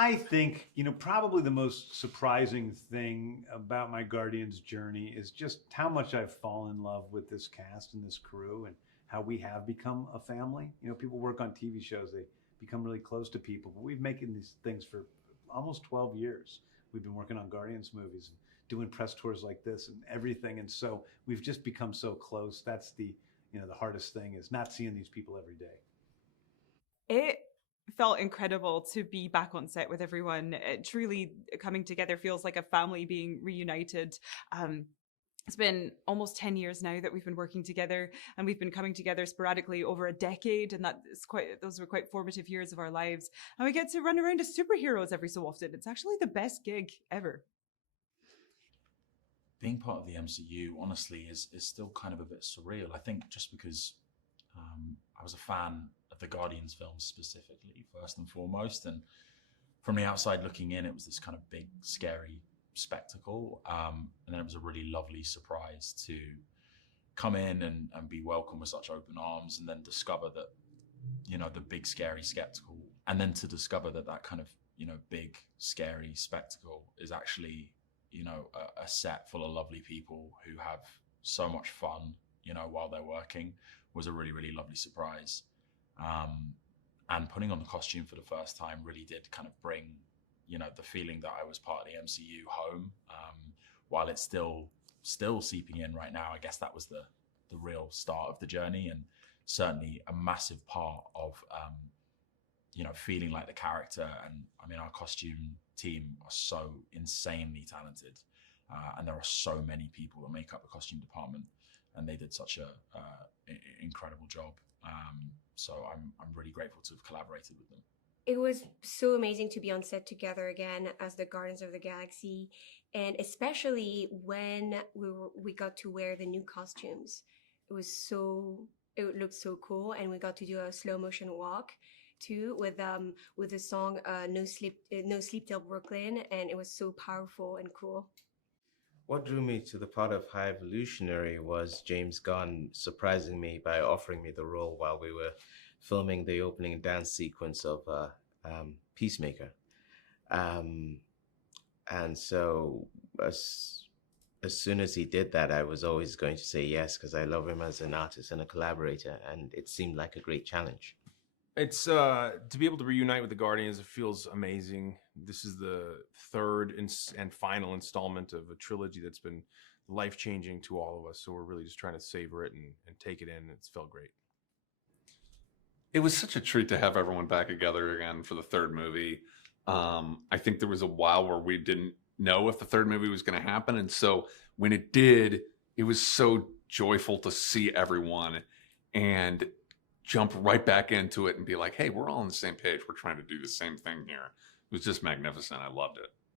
I think, probably the most surprising thing about my Guardians journey is just how much I've fallen in love with this cast and this crew and how we have become a family. People work on TV shows, they become really close to people, but we've been making these things for almost 12 years. We've been working on Guardians movies and doing press tours like this and everything. And so we've just become so close. That's the hardest thing, is not seeing these people every day. It felt incredible to be back on set with everyone. Truly coming together feels like a family being reunited. It's been almost 10 years now that we've been working together, and we've been coming together sporadically over a decade, and those were quite formative years of our lives. And we get to run around as superheroes every so often. It's actually the best gig ever. Being part of the MCU, honestly, is still kind of a bit surreal. I think just because I was a fan of the Guardians films specifically, first and foremost, and from the outside looking in, it was this kind of big, scary spectacle. And then it was a really lovely surprise to come in and be welcomed with such open arms, and then discover that, the big, scary spectacle, and then to discover that kind of, big, scary spectacle is actually, a set full of lovely people who have so much fun, while they're working, was a really, really lovely surprise. And putting on the costume for the first time really did kind of bring, the feeling that I was part of the MCU home. While it's still seeping in right now, I guess that was the real start of the journey, and certainly a massive part of, feeling like the character. And I mean, our costume team are so insanely talented, and there are so many people that make up the costume department, and they did such a incredible job. So I'm really grateful to have collaborated with them. It was so amazing to be on set together again as the Guardians of the Galaxy, and especially when we got to wear the new costumes. It looked so cool, and we got to do a slow motion walk too with the song No Sleep Till Brooklyn, and it was so powerful and cool. What drew me to the part of High Evolutionary was James Gunn surprising me by offering me the role while we were filming the opening dance sequence of Peacemaker. And so as soon as he did that, I was always going to say yes, because I love him as an artist and a collaborator, and it seemed like a great challenge. It's to be able to reunite with the Guardians, it feels amazing. This is the third and final installment of a trilogy that's been life-changing to all of us. So we're really just trying to savor it and take it in. It's felt great. It was such a treat to have everyone back together again for the third movie. I think there was a while where we didn't know if the third movie was going to happen. And so when it did, it was so joyful to see everyone and jump right back into it and be like, hey, we're all on the same page. We're trying to do the same thing here. It was just magnificent. I loved it.